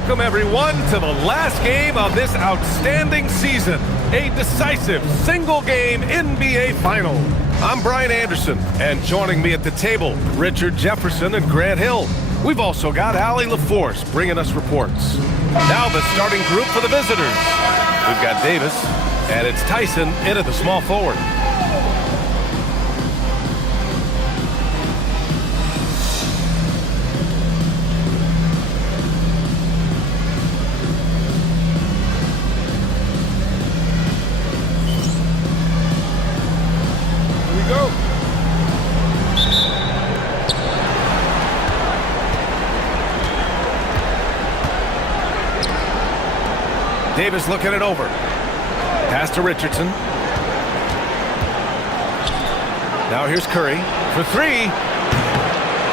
Welcome, everyone, to the last game of this outstanding season. A decisive single-game NBA final. I'm Brian Anderson, and joining me at the table, Richard Jefferson and Grant Hill. We've also got Allie LaForce bringing us reports. Now the starting group for the visitors. We've got Davis, and it's Tyson in at the small forward. Davis looking it over. Pass to Richardson. Now here's Curry for three.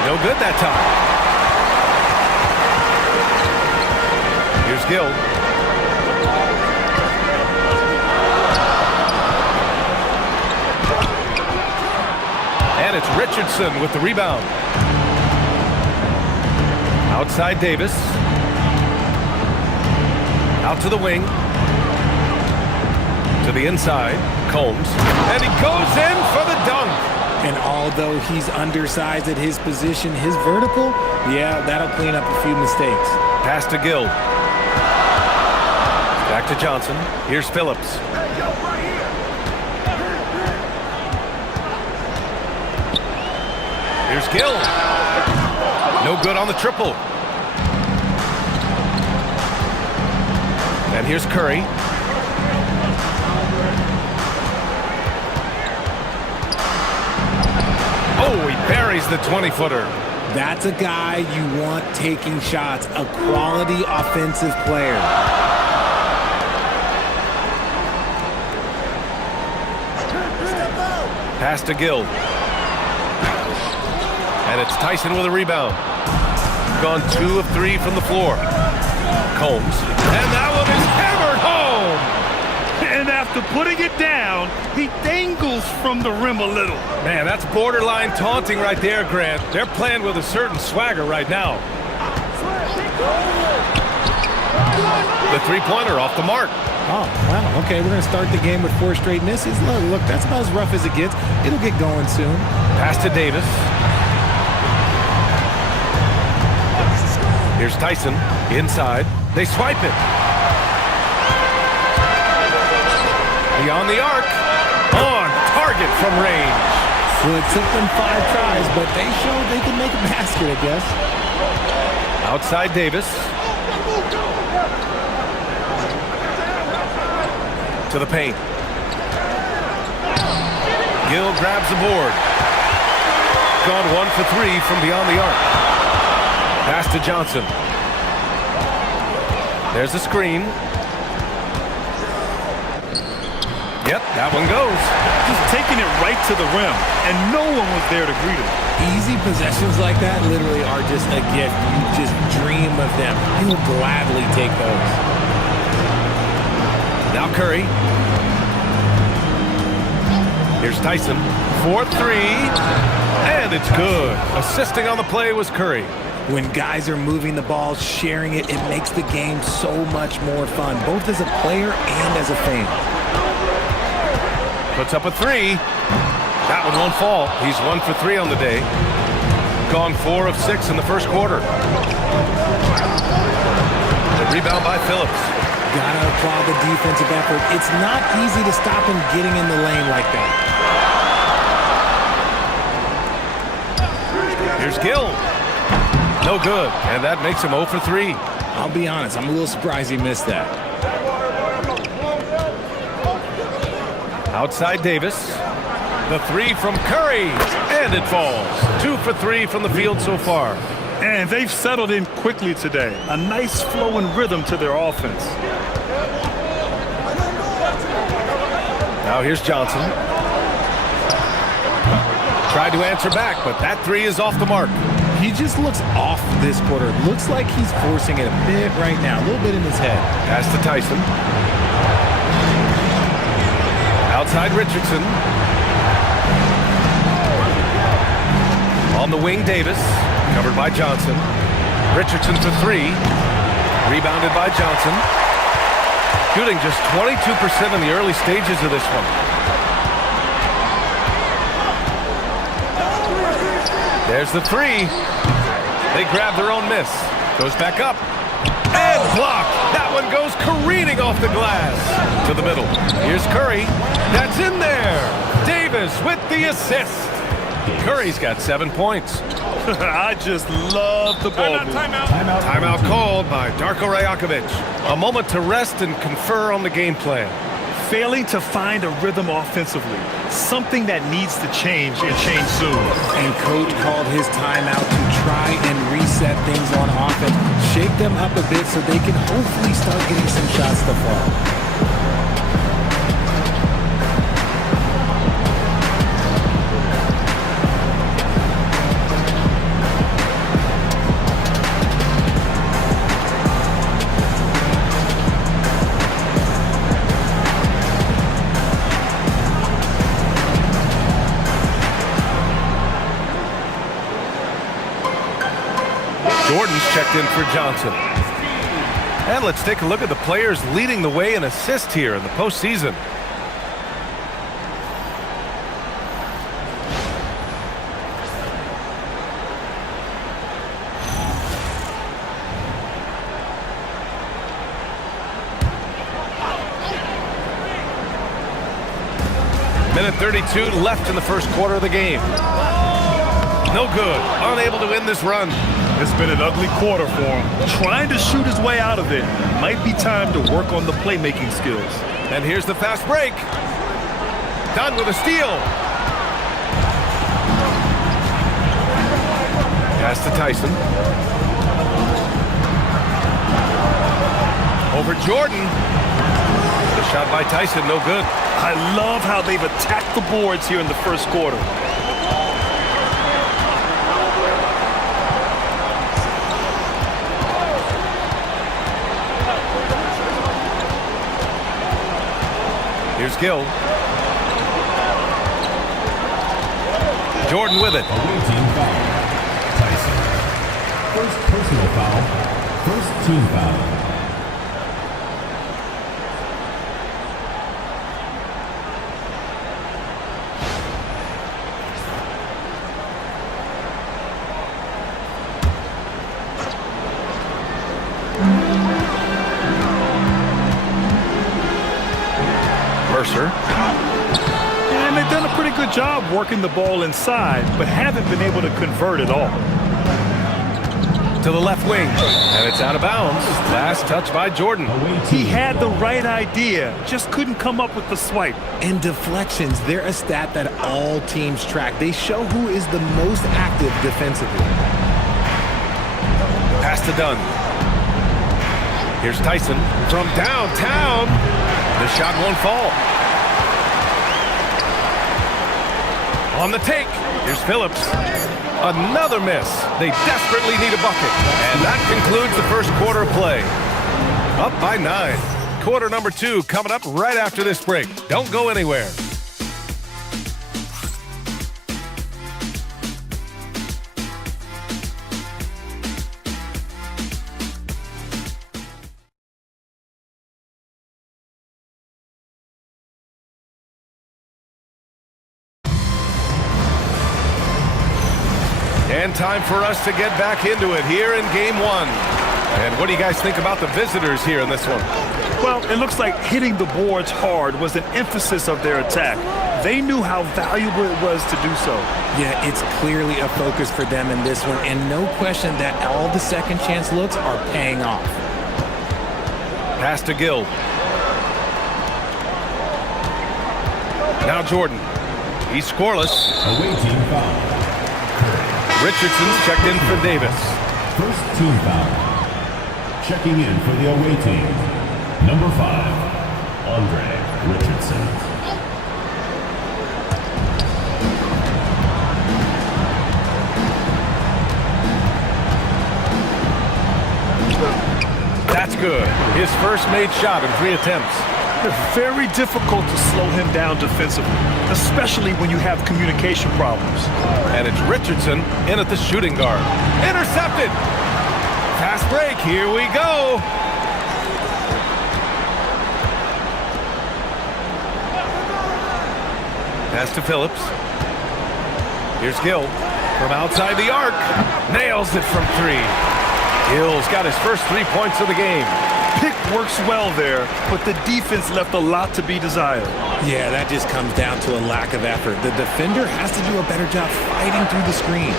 No good that time. Here's Gill. And it's Richardson with the rebound. Outside Davis. Out to the wing. To the inside. Combs. And he goes in for the dunk. And although he's undersized at his position, his vertical, yeah, that'll clean up a few mistakes. Pass to Gill. Back to Johnson. Here's Phillips. Here's Gill. No good on the triple. And here's Curry. Oh, he buries the 20-footer. That's a guy you want taking shots, a quality offensive player. Pass to Gill. And it's Tyson with a rebound. Gone 2 of 3 from the floor. Combs. And that one is hammered home. And after putting it down, he dangles from the rim a little. Man, that's borderline taunting right there, Grant. They're playing with a certain swagger right now. The three-pointer off the mark. Oh, wow. Okay, we're going to start the game with 4 straight misses. Look, that's about as rough as it gets. It'll get going soon. Pass to Davis. Here's Tyson. Inside. They swipe it. Beyond the arc. On target from range. So it took them 5 tries, but they showed they can make a basket, I guess. Outside Davis. To the paint. Gill grabs the board. Gone 1 for 3 from beyond the arc. Pass to Johnson. There's a screen. Yep, that one goes. Just taking it right to the rim, and no one was there to greet him. Easy possessions like that literally are just a gift. You just dream of them. He will gladly take those. Now Curry. Here's Tyson. 4-3. And it's good. Assisting on the play was Curry. When guys are moving the ball, sharing it, it makes the game so much more fun, both as a player and as a fan. Puts up a 3. That one won't fall. He's 1 for 3 on the day. Gone 4 of 6 in the first quarter. The rebound by Phillips. Gotta applaud the defensive effort. It's not easy to stop him getting in the lane like that. Here's Gill. No good, and that makes him 0 for 3. I'll be honest, I'm a little surprised he missed that. Outside Davis. The 3 from Curry, and it falls. 2 for 3 from the field so far. And they've settled in quickly today. A nice flowing rhythm to their offense. Now here's Johnson. Tried to answer back, but that 3 is off the mark. He just looks off this quarter. Looks like he's forcing it a bit right now. A little bit in his head. Pass to Tyson. Outside Richardson. On the wing, Davis. Covered by Johnson. Richardson for 3. Rebounded by Johnson. Shooting just 22% in the early stages of this one. There's the three. They grab their own miss. Goes back up. And blocked. That one goes careening off the glass. To the middle. Here's Curry. That's in there. Davis with the assist. Curry's got 7 points. I just love the ball. Timeout called by Darko Rajakovic. A moment to rest and confer on the game plan. Failing to find a rhythm offensively. Something that needs to change and change soon. And coach called his timeout to try and reset things on offense. Shake them up a bit so they can hopefully start getting some shots to fall. Jordan's checked in for Johnson. And let's take a look at the players leading the way in assists here in the postseason. Minute 32 left in the first quarter of the game. No good. Unable to win this run. It's been an ugly quarter for him. Trying to shoot his way out of it. Might be time to work on the playmaking skills. And here's the fast break. Done with a steal. Pass to Tyson. Over Jordan. The shot by Tyson, no good. I love how they've attacked the boards here in the first quarter. Here's Gill. Jordan with it. Away team foul. Tyson. First personal foul. First team foul. Mercer. And they've done a pretty good job working the ball inside, but haven't been able to convert at all. To the left wing, and it's out of bounds. Last touch by Jordan. He had the right idea, just couldn't come up with the swipe. And deflections, they're a stat that all teams track. They show who is the most active defensively. Pass to Dunn. Here's Tyson from downtown. The shot won't fall. On the take, here's Phillips. Another miss. They desperately need a bucket. And that concludes the first quarter of play. Up by 9. Quarter number 2 coming up right after this break. Don't go anywhere. And time for us to get back into it here in Game 1. And what do you guys think about the visitors here in this one? Well, it looks like hitting the boards hard was an emphasis of their attack. They knew how valuable it was to do so. Yeah, it's clearly a focus for them in this one, and no question that all the second chance looks are paying off. Pass to Gill. Now Jordan. He's scoreless. Away team foul. Richardson's checked in for Davis. First team foul. Checking in for the away team. Number 5, Andre Richardson. That's good. His first made shot in 3 attempts. Very difficult to slow him down defensively, especially when you have communication problems. And it's Richardson in at the shooting guard. Intercepted! Fast fast break. Here we go. Pass to Phillips. Here's Gill from outside the arc. Nails it from 3. Gill's got his first 3 points of the game. Pick works well there, but the defense left a lot to be desired. Yeah, that just comes down to a lack of effort. The defender has to do a better job fighting through the screen.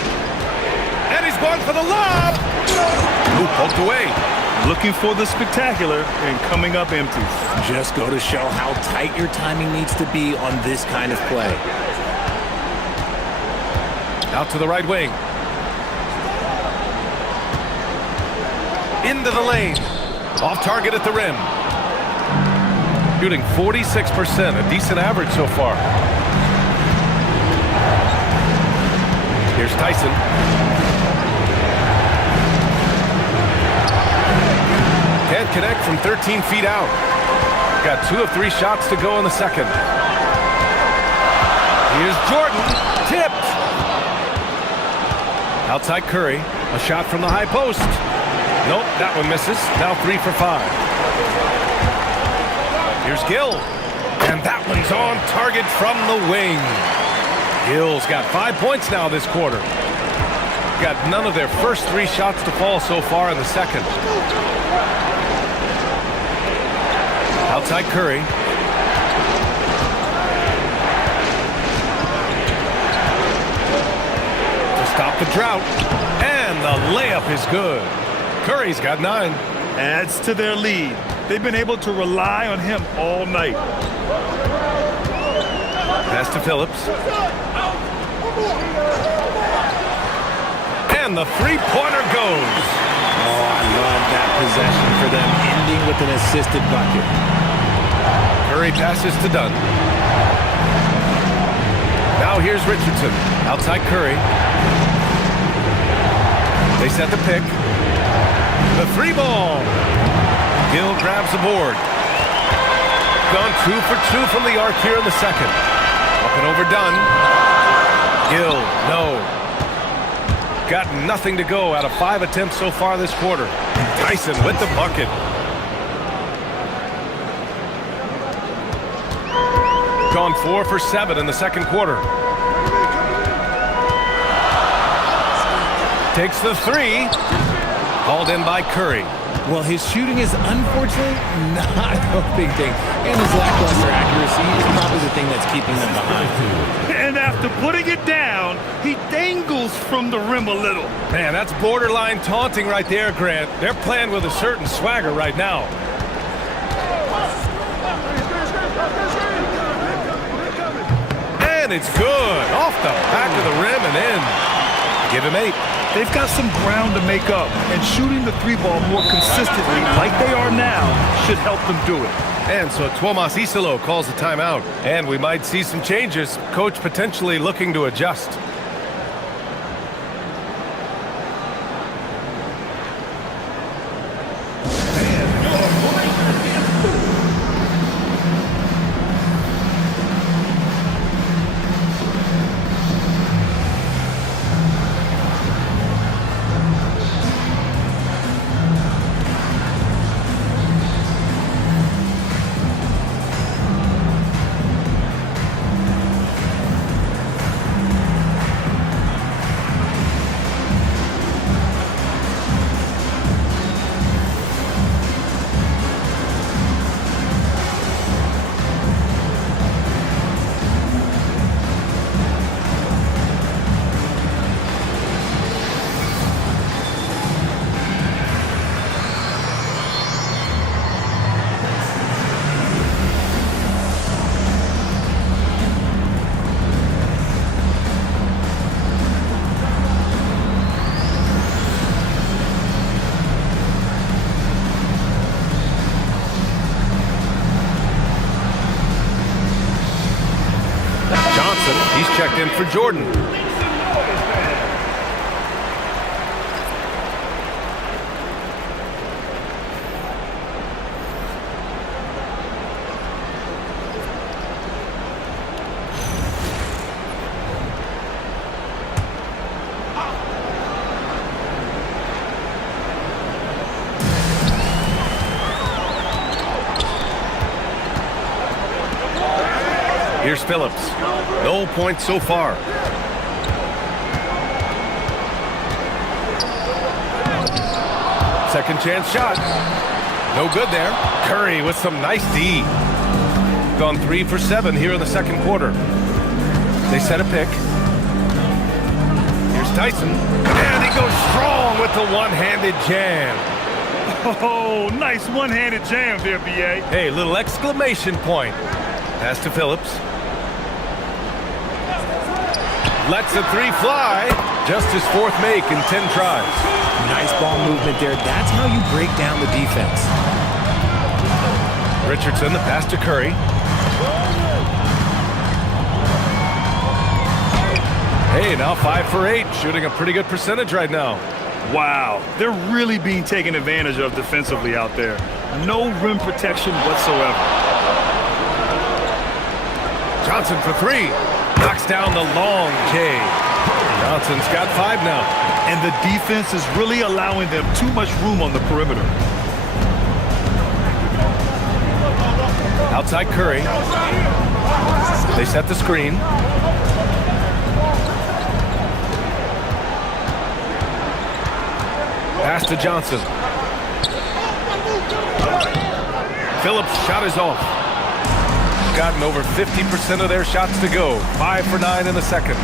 And he's going for the lob. Ooh, poked away. Looking for the spectacular and coming up empty. Just go to show how tight your timing needs to be on this kind of play. Out to the right wing. Into the lane. Off target at the rim. Shooting 46%, a decent average so far. Here's Tyson. Can't connect from 13 feet out. Got 2 of 3 shots to go in the second. Here's Jordan. Tipped. Outside Curry. A shot from the high post. Nope, that one misses. Now 3 for 5. Here's Gill. And that one's on target from the wing. Gill's got 5 points now this quarter. Got none of their first 3 shots to fall so far in the second. Outside Curry. To stop the drought. And the layup is good. Curry's got 9. Adds to their lead. They've been able to rely on him all night. Pass to Phillips. And the 3-pointer goes. Oh, I love that possession for them, ending with an assisted bucket. Curry passes to Dunn. Now here's Richardson. Outside Curry. They set the pick. The 3 ball. Gill grabs the board. Gone 2 for 2 from the arc here in the second. Up and over Dunn. Gill, no. Got nothing to go out of 5 attempts so far this quarter. Tyson with the bucket. Gone 4 for 7 in the second quarter. Takes the 3. Called in by Curry. Well, his shooting is unfortunately not a big thing, and his lackluster accuracy is probably the thing that's keeping them behind. And after putting it down, he dangles from the rim a little. Man, that's borderline taunting right there, Grant. They're playing with a certain swagger right now. And it's good. Off the back of the rim and in. Give him 8. They've got some ground to make up, and shooting the 3 ball more consistently like they are now should help them do it. And so Tuomas Isalo calls the timeout. And we might see some changes. Coach potentially looking to adjust. He's checked in for Jordan. Here's Phillips. No points so far. Second chance shot. No good there. Curry with some nice D. Gone 3 for 7 here in the second quarter. They set a pick. Here's Tyson. And he goes strong with the one-handed jam. Oh, nice one-handed jam there, B.A. Hey, little exclamation point. Pass to Phillips. Lets the three fly. Just his fourth make in 10 tries. Nice ball movement there. That's how you break down the defense. Richardson, the pass to Curry. Hey, now 5 for 8, shooting a pretty good percentage right now. Wow, they're really being taken advantage of defensively out there. No rim protection whatsoever. Johnson for 3. Knocks down the long K. Johnson's got 5 now. And the defense is really allowing them too much room on the perimeter. Outside Curry. They set the screen. Pass to Johnson. Phillips' shot is off. Gotten over 50% of their shots to go. 5 for 9 in the second.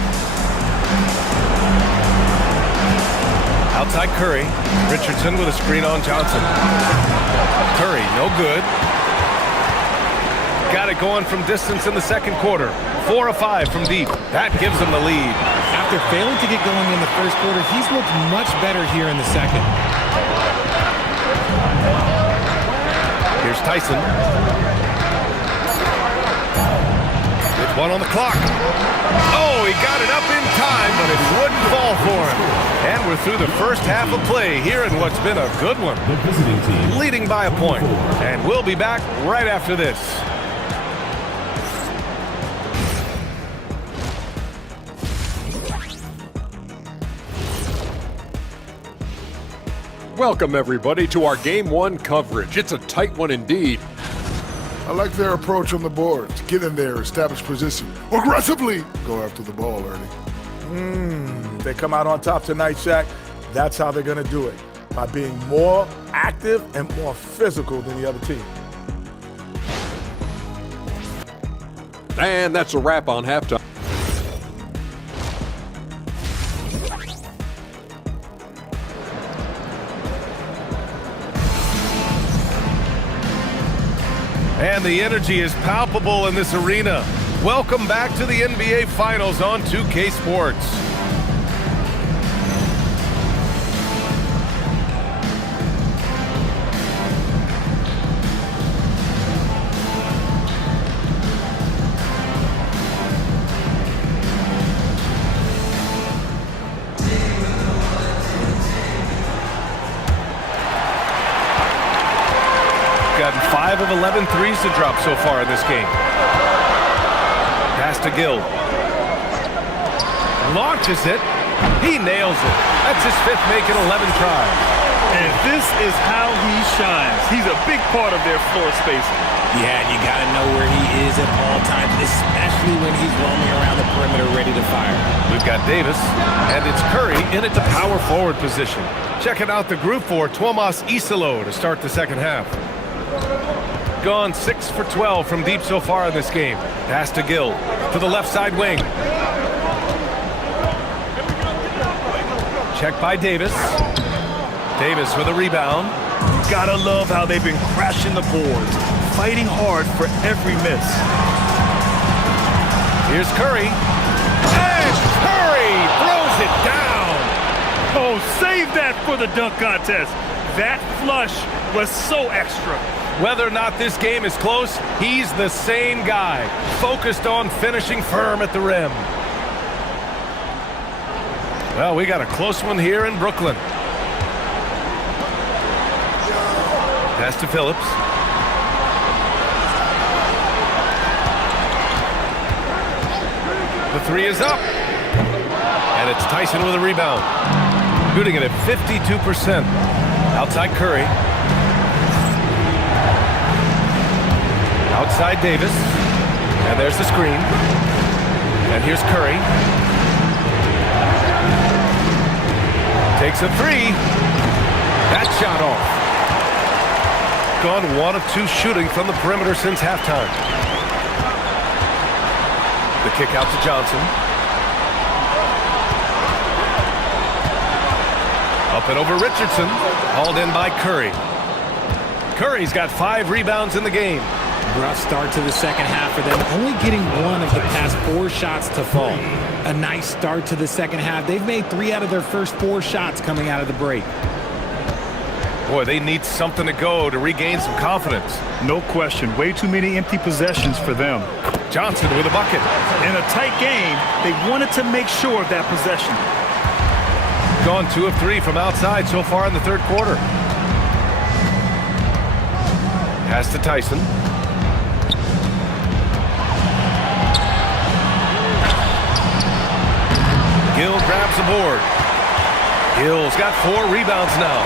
Outside Curry. Richardson with a screen on Johnson. Curry, no good. Got it going from distance in the second quarter. 4 of 5 from deep. That gives them the lead. After failing to get going in the first quarter, he's looked much better here in the second. Here's Tyson. With 1 on the clock. Oh, he got it up in time, but it wouldn't fall for him. And we're through the first half of play here in what's been a good one. The visiting team Leading by a point. And we'll be back right after this. Welcome, everybody, to our Game 1 coverage. It's a tight one indeed. I like their approach on the boards. Get in there, establish position. Aggressively go after the ball, Ernie. They come out on top tonight, Shaq. That's how they're going to do it, by being more active and more physical than the other team. And that's a wrap on halftime. And the energy is palpable in this arena. Welcome back to the NBA Finals on 2K Sports. Gotten 5 of 11 threes to drop so far in this game. Pass to Gill. Launches it. He nails it. That's his 5th make in 11 tries. And this is how he shines. He's a big part of their floor spacing. Yeah, you got to know where he is at all times, especially when he's roaming around the perimeter ready to fire. We've got Davis, and it's Curry in at the power forward position. Checking out the group for Tuomas Isalo to start the second half. Gone 6 for 12 from deep so far in this game. Pass to Gill to the left side wing. Check by Davis. Davis with a rebound. Gotta love how they've been crashing the boards, fighting hard for every miss. Here's Curry. And Curry throws it down. Oh, save that for the dunk contest. That flush was so extra. Whether or not this game is close, he's the same guy, focused on finishing firm at the rim. Well, we got a close one here in Brooklyn. Pass to Phillips. The 3 is up. And it's Tyson with a rebound. Shooting it at 52%. Outside Curry. Outside Davis. And there's the screen. And here's Curry. Takes a three. That shot off. Gone 1 of 2 shooting from the perimeter since halftime. The kick out to Johnson. Up and over Richardson. Hauled in by Curry. Curry's got 5 rebounds in the game. Rough start to the second half for them, only getting 1 of the past 4 shots to fall. A nice start to the second half. They've made 3 out of their first 4 shots coming out of the break. Boy, they need something to go to regain some confidence. No question. Way too many empty possessions for them. Johnson with a bucket. In a tight game, they wanted to make sure of that possession. Gone 2 of 3 from outside so far in the third quarter. Pass to Tyson. Gill grabs the board. Gill's got 4 rebounds now.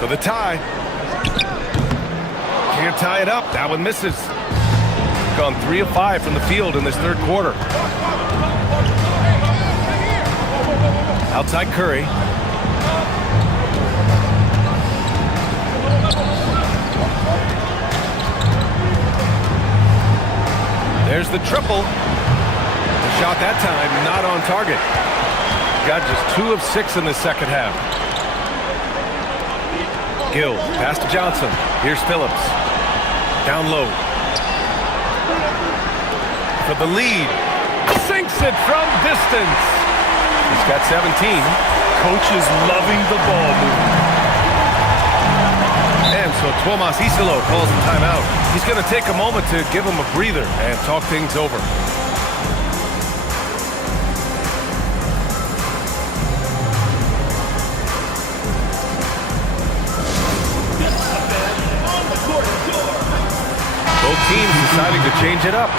For the tie. Can't tie it up. That one misses. Gone 3 of 5 from the field in this third quarter. Outside Curry. There's the triple. The shot that time not on target. Got just 2 of 6 in the second half. Gill, pass to Johnson. Here's Phillips. Down low. For the lead. Sinks it from distance. He's got 17. Coach is loving the ball movement. And so Tomas Isolo calls the timeout. He's going to take a moment to give him a breather and talk things over. Both teams deciding to change it up.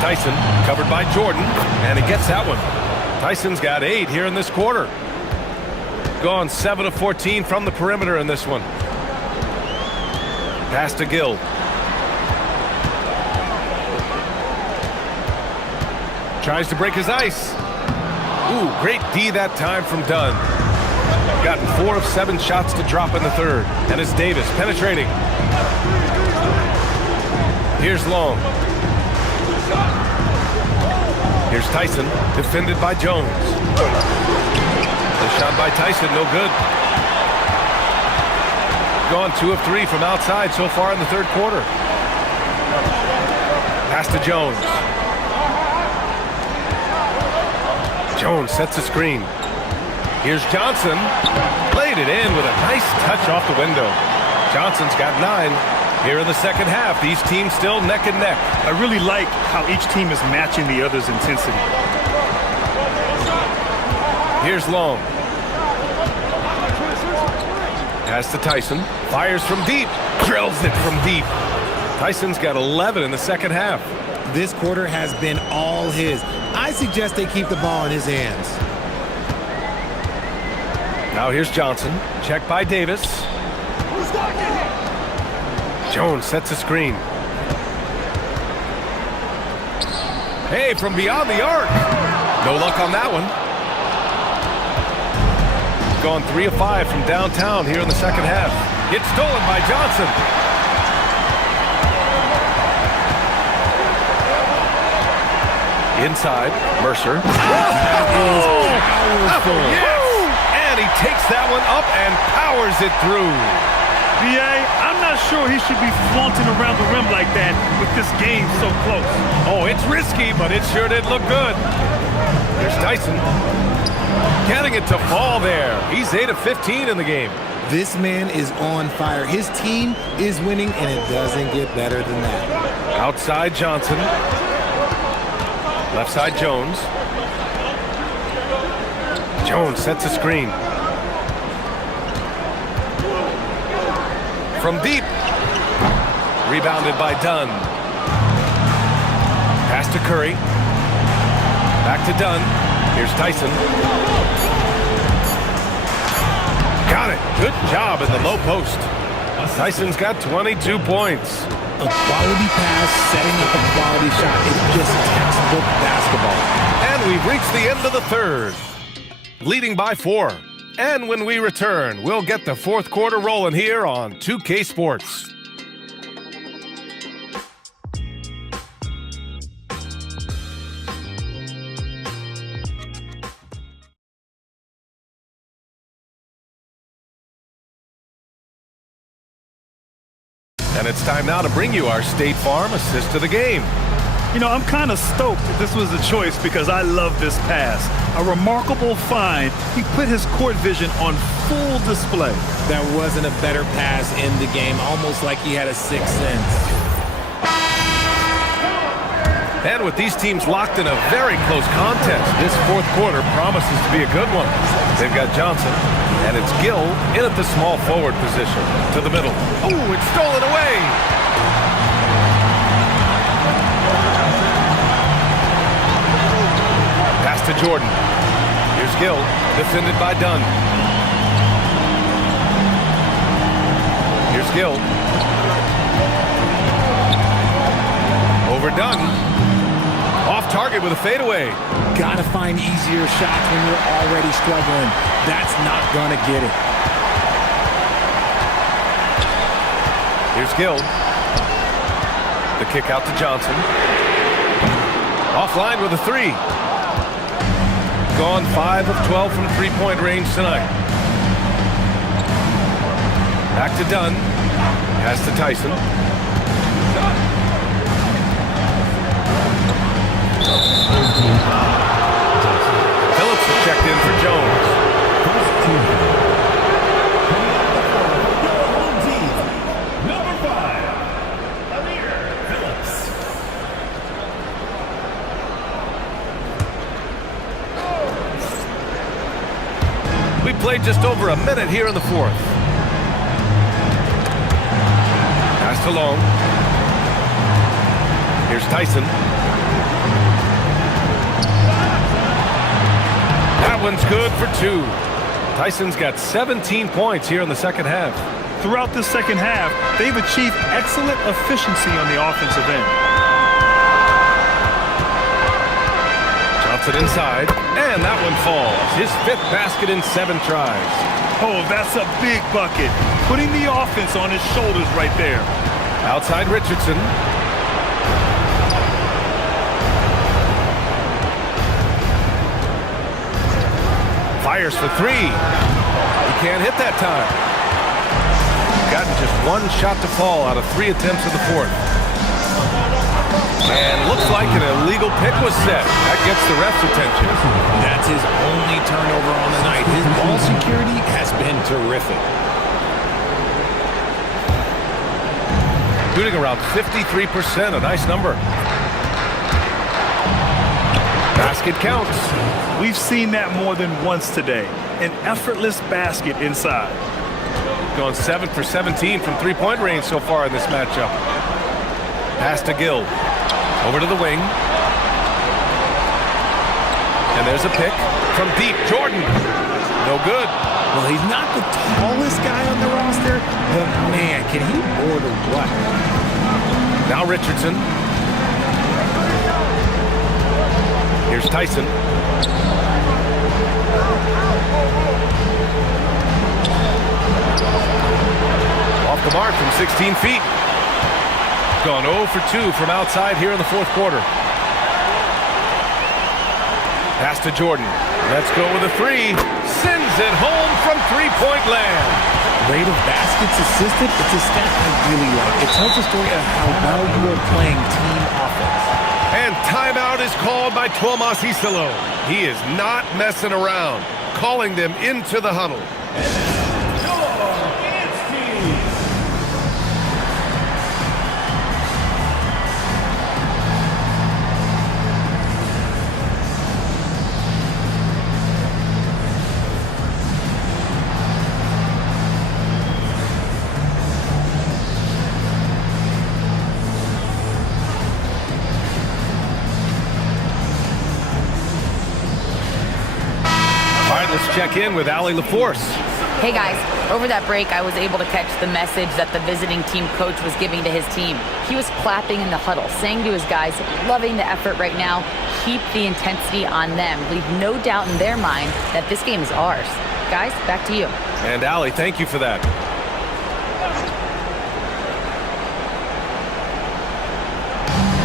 Tyson, covered by Jordan, and he gets that one. Tyson's got 8 here in this quarter. Gone 7 of 14 from the perimeter in this one. Pass to Gill. Tries to break his ice. Ooh, great D that time from Dunn. Gotten 4 of 7 shots to drop in the third. And it's Davis penetrating. Here's Long. Here's Tyson, defended by Jones. The shot by Tyson, no good. Gone 2 of 3 from outside so far in the third quarter. Pass to Jones. Jones sets a screen. Here's Johnson. Played it in with a nice touch off the window. Johnson's got 9. Here in the second half, these teams still neck and neck. I really like how each team is matching the other's intensity. Here's Long. Pass to Tyson. Fires from deep. Drills it from deep. Tyson's got 11 in the second half. This quarter has been all his. I suggest they keep the ball in his hands. Now here's Johnson. Check by Davis. Jones sets a screen. Hey, from beyond the arc. No luck on that one. Gone 3 of 5 from downtown here in the second half. It's stolen by Johnson. Inside, Mercer. Powerful. Yes! And he takes that one up and powers it through. B.A., I'm not sure he should be flaunting around the rim like that with this game so close. Oh, it's risky, but it sure did look good. There's Tyson. Getting it to fall there. He's 8 of 15 in the game. This man is on fire. His team is winning, and it doesn't get better than that. Outside Johnson. Left side Jones. Jones sets a screen. From deep. Rebounded by Dunn. Pass to Curry. Back to Dunn. Here's Tyson. Got it. Good job in the low post. Tyson's got 22 points. A quality pass, setting up a quality shot. It's just textbook basketball. And we've reached the end of the third. Leading by 4. And when we return, we'll get the fourth quarter rolling here on 2K Sports. And it's time now to bring you our State Farm assist of the game. You know, I'm kind of stoked that this was a choice because I love this pass. A remarkable find. He put his court vision on full display. There wasn't a better pass in the game, almost like he had a sixth sense. And with these teams locked in a very close contest, this fourth quarter promises to be a good one. They've got Johnson, and it's Gill in at the small forward position. To the middle. Oh, it's stolen away! Pass to Jordan. Here's Gill, defended by Dunn. Here's Gill. Overdone. Off target with a fadeaway. Gotta find easier shots when you're already struggling. That's not gonna get it. Here's Gill. The kick out to Johnson. Offline with a 3. Gone 5 of 12 from three-point range tonight. Back to Dunn. Pass to Tyson. Phillips has checked in for Jones. Number 5, Phillips. We played just over a minute here in the fourth. Pass to Long. Here's Tyson. That one's good for 2. Tyson's got 17 points here in the second half. Throughout the second half, they've achieved excellent efficiency on the offensive end. Johnson inside, and that one falls. His 5th basket in 7 tries. Oh, that's a big bucket. Putting the offense on his shoulders right there. Outside Richardson. Fires for 3. He can't hit that time. Gotten just 1 shot to fall out of 3 attempts in the fourth. And looks like an illegal pick was set. That gets the ref's attention. That's his only turnover on the night. His ball security has been terrific. Shooting around 53%, a nice number. Basket counts. We've seen that more than once today. An effortless basket inside. Going 7 for 17 from three-point range so far in this matchup. Pass to Gill. Over to the wing. And there's a pick from deep. Jordan. No good. Well, he's not the tallest guy on the roster, but man, can he board or what? Now Richardson. Here's Tyson. Off the mark from 16 feet. Gone 0 for 2 from outside here in the fourth quarter. Pass to Jordan. Let's go with a 3. Sends it home from three-point land. Rate of baskets assisted, it's a stat I really like. It tells a story of how well you are playing team offense. And timeout is called by Tuomas Isalo. He is not messing around, calling them into the huddle. Let's check in with Allie LaForce. Hey guys, over that break I was able to catch the message that the visiting team coach was giving to his team. He was clapping in the huddle, saying to his guys, loving the effort right now, keep the intensity on them, leave no doubt in their mind that this game is ours. Guys, back to you. And Allie, thank you for that.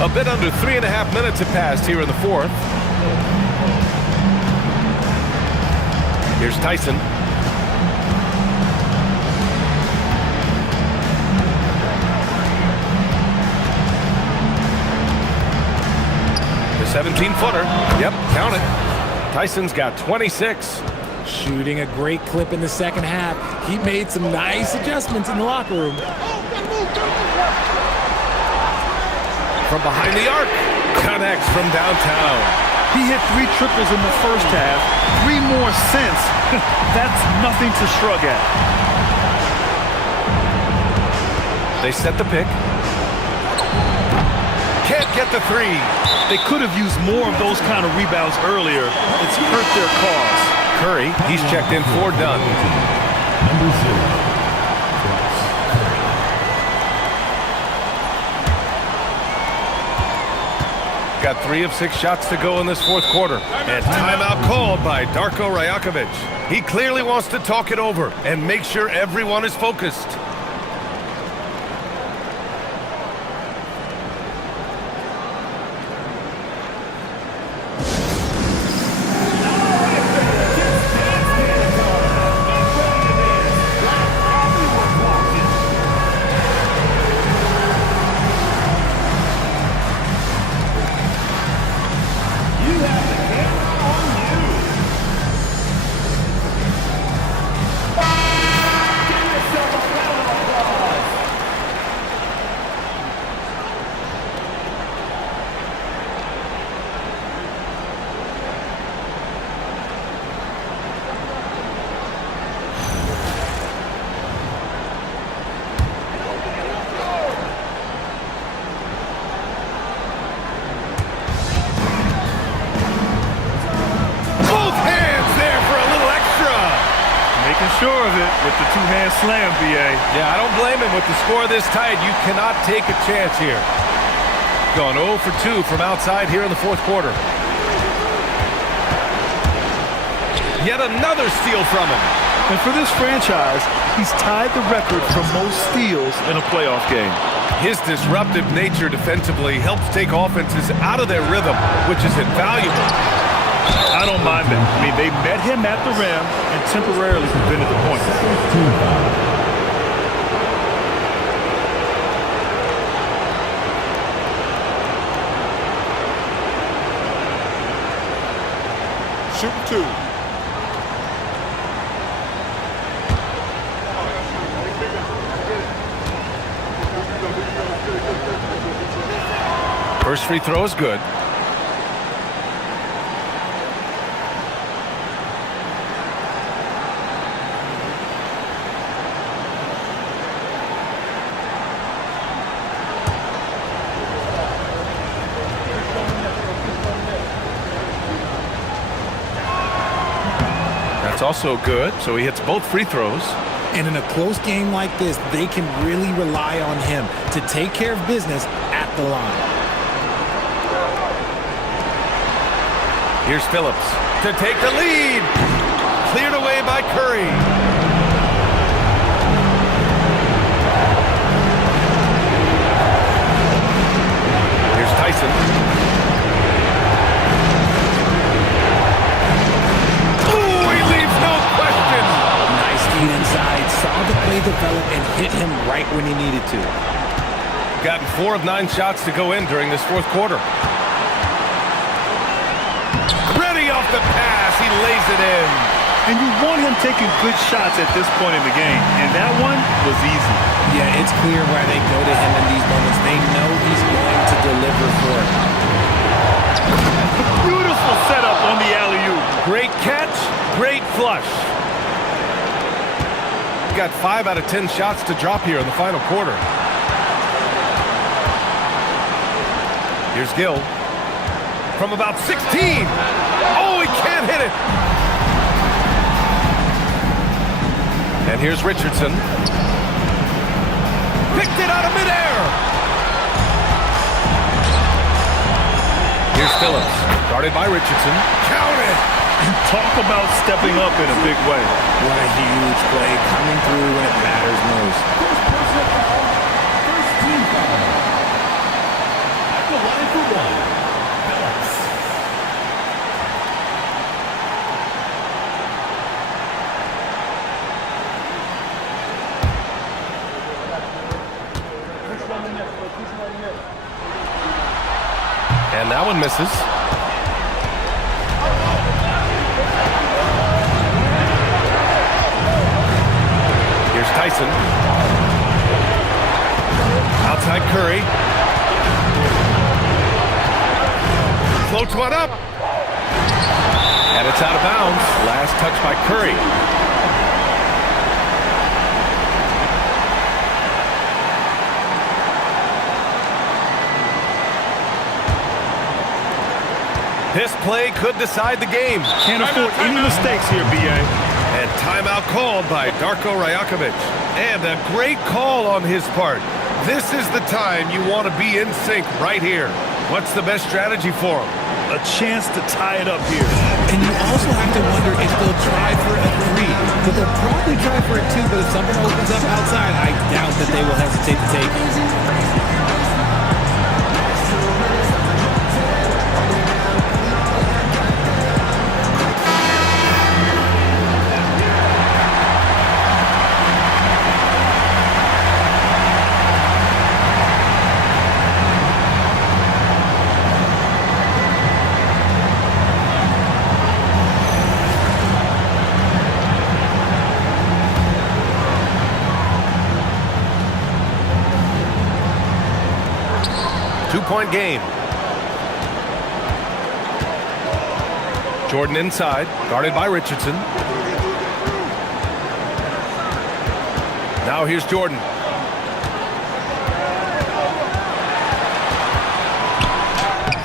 A bit under 3.5 minutes have passed here in the fourth. Here's Tyson. The 17-footer. Yep, count it. Tyson's got 26. Shooting a great clip in the second half. He made some nice adjustments in the locker room. From behind the arc. Connects from downtown. He hit 3 triples in the first half, 3 more since. That's nothing to shrug at. They set the pick. Can't get the 3. They could have used more of those kind of rebounds earlier. It's hurt their cause. Curry, he's checked in for Dunn. Number 0. Got 3 of 6 shots to go in this fourth quarter. And timeout called by Darko Rajakovic. He clearly wants to talk it over and make sure everyone is focused. Sure of it with the two-hand slam, BA. Yeah, I don't blame him. With the score this tight, you cannot take a chance here. Gone 0 for 2 from outside here in the fourth quarter. Yet another steal from him. And for this franchise, he's tied the record for most steals in a playoff game. His disruptive nature defensively helps take offenses out of their rhythm, which is invaluable. I don't mind that. I mean, they met him at the rim and temporarily prevented the point. Shoot 2. First free throw is good. That's also good, so he hits both free throws. And in a close game like this, they can really rely on him to take care of business at the line. Here's Phillips to take the lead. Cleared away by Curry. Here's Tyson. Inside, saw the play develop and hit him right when he needed to. Gotten 4 of 9 shots to go in during this fourth quarter. Ready off the pass. He lays it in. And you want him taking good shots at this point in the game. And that one was easy. Yeah, it's clear why they go to him in these moments. They know he's going to deliver for it. Beautiful setup on the alley-oop. Great catch, great flush. Got 5 out of 10 shots to drop here in the final quarter. Here's Gill. From about 16. Oh, he can't hit it. And here's Richardson. Picked it out of midair. Here's Phillips. Guarded by Richardson. Count it. Talk about stepping up in a big way. What a huge play coming through when it matters most. First team foul. At the line for one. Phillips. And that one misses. Here's Tyson. Outside Curry. Floats one up. And it's out of bounds. Last touch by Curry. This play could decide the game. Can't afford any mistakes here, B.A. And timeout called by Darko Rajakovic. And a great call on his part. This is the time you want to be in sync right here. What's the best strategy for him? A chance to tie it up here. And you also have to wonder if they'll try for a 3. But they'll probably try for it 2, but if something opens up outside, I doubt that they will hesitate to take it. 2-point game. Jordan inside, guarded by Richardson. Now here's Jordan.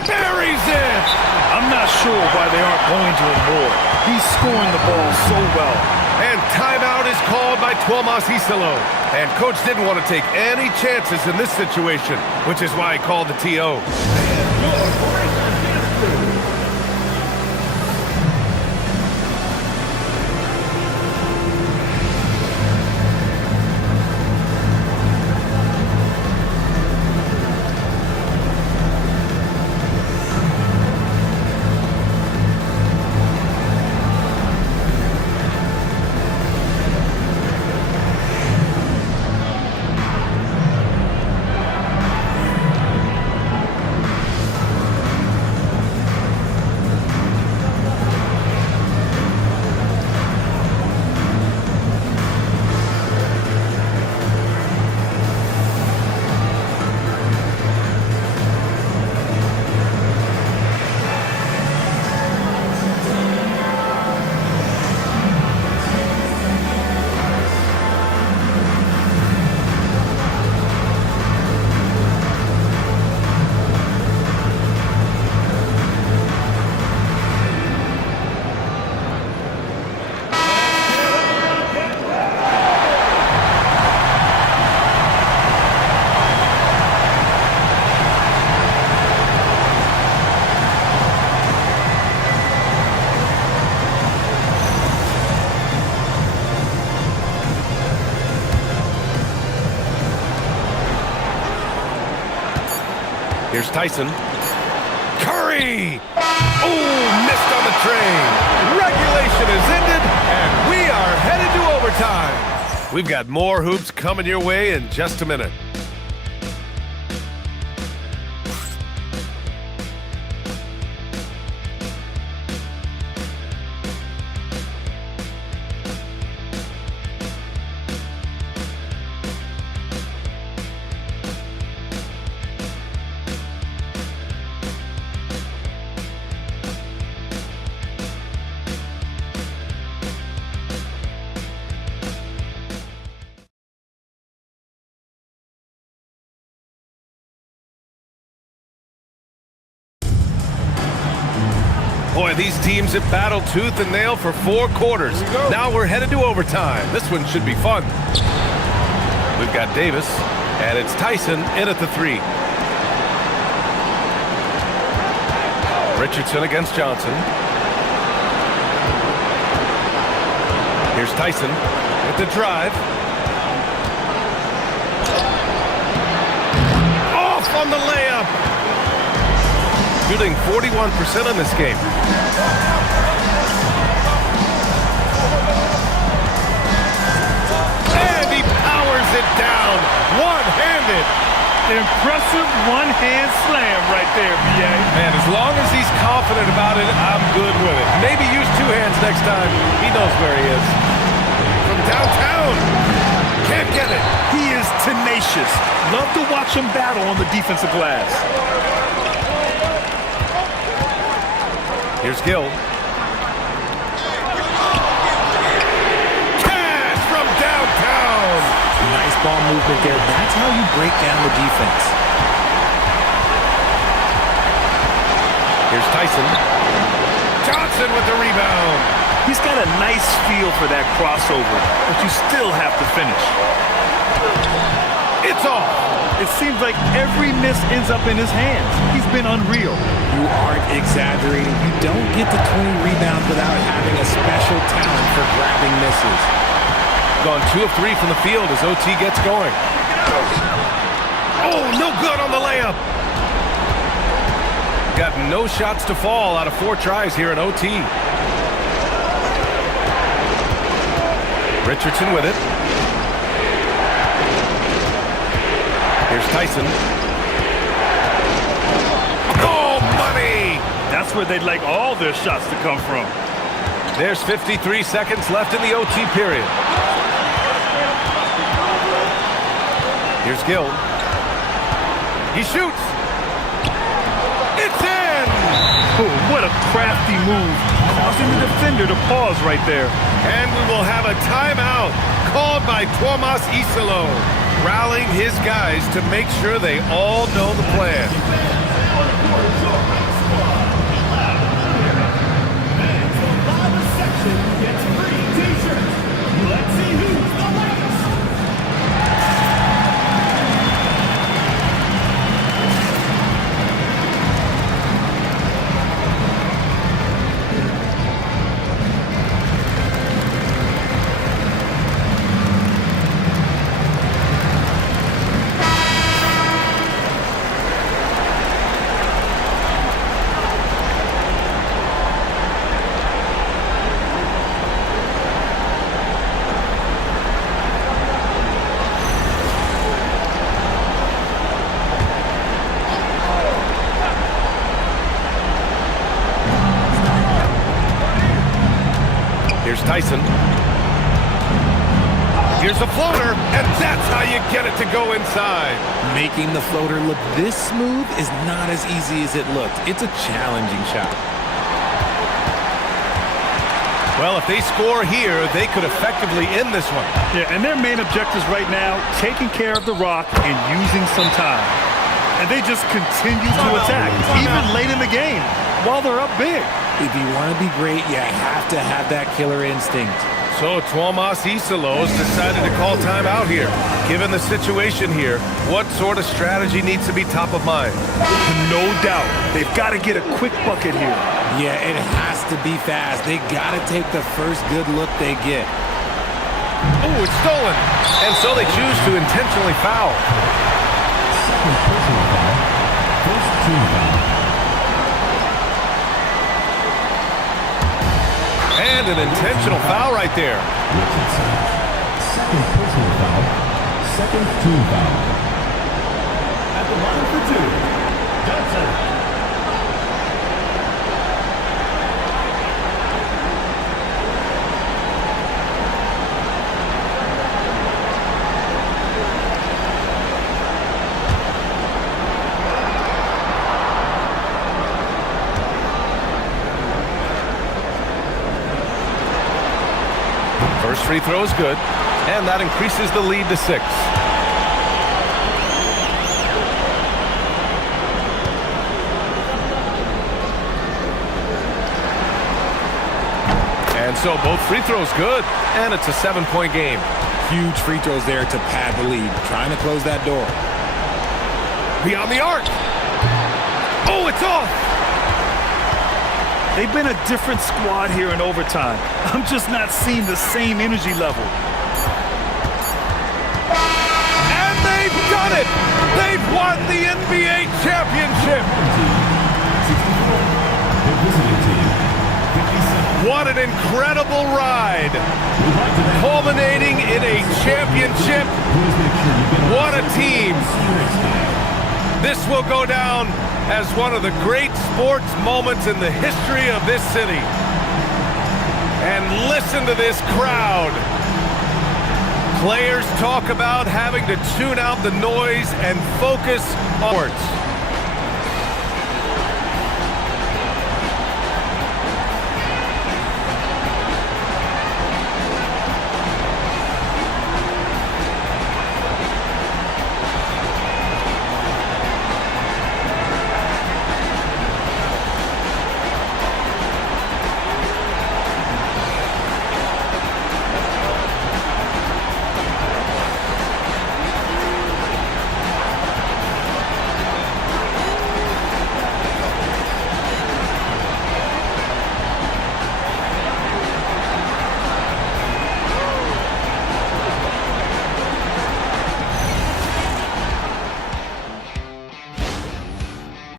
Buries it! I'm not sure why they aren't going to him more. He's scoring the ball so well. And timeout is called by Tuomas Hisalo. And coach didn't want to take any chances in this situation, which is why he called the TO. Here's Tyson. Curry! Oh, missed on the train. Regulation is ended, and we are headed to overtime. We've got more hoops coming your way in just a minute. Boy, these teams have battled tooth and nail for 4 quarters. Now we're headed to overtime. This one should be fun. We've got Davis, and it's Tyson in at the 3. Richardson against Johnson. Here's Tyson with the drive. Off on the layup. Shooting 41% in this game. And he powers it down, one-handed. Impressive one-hand slam right there, B.A. Man, as long as he's confident about it, I'm good with it. Maybe use 2 hands next time. He knows where he is. From downtown. Can't get it. He is tenacious. Love to watch him battle on the defensive glass. Here's Gill. Cash from downtown. Nice ball movement there. That's how you break down the defense. Here's Tyson. Johnson with the rebound. He's got a nice feel for that crossover, but you still have to finish. It's off. It seems like every miss ends up in his hands. He's been unreal. You aren't exaggerating. You don't get to 20 rebounds without having a special talent for grabbing misses. Gone 2 of 3 from the field as OT gets going. Oh, no good on the layup. Got no shots to fall out of 4 tries here in OT. Richardson with it. Here's Tyson. Oh, money! That's where they'd like all their shots to come from. There's 53 seconds left in the OT period. Here's Gill. He shoots. It's in! Oh, what a crafty move, causing the defender to pause right there. And we will have a timeout called by Tomas Isalo, rallying his guys to make sure they all know the plan. Here's Tyson. Here's the floater, and that's how you get it to go inside. Making the floater look this smooth is not as easy as it looked. It's a challenging shot. Well, if they score here, they could effectively end this one. Yeah, and their main objectives right now, taking care of the rock and using some time. And they just continue to attack, even late in the game, while they're up big. If you want to be great, you have to have that killer instinct. So Tomas Isalos decided to call timeout here. Given the situation here, what sort of strategy needs to be top of mind? No doubt. They've got to get a quick bucket here. Yeah, it has to be fast. They got to take the first good look they get. Oh, it's stolen. And so they choose to intentionally foul. First team foul. And an intentional foul right there. Richardson. Second personal foul. Second team foul. At the line for 2, Johnson. First free throw is good, and that increases the lead to 6. And so both free throws good, and it's a 7-point game. Huge free throws there to pad the lead, trying to close that door. Beyond the arc. Oh, it's off. They've been a different squad here in overtime. I'm just not seeing the same energy level. And they've done it! They've won the NBA championship! What an incredible ride! Culminating in a championship. What a team! This will go down as one of the great sports moments in the history of this city. And listen to this crowd. Players talk about having to tune out the noise and focus on sports.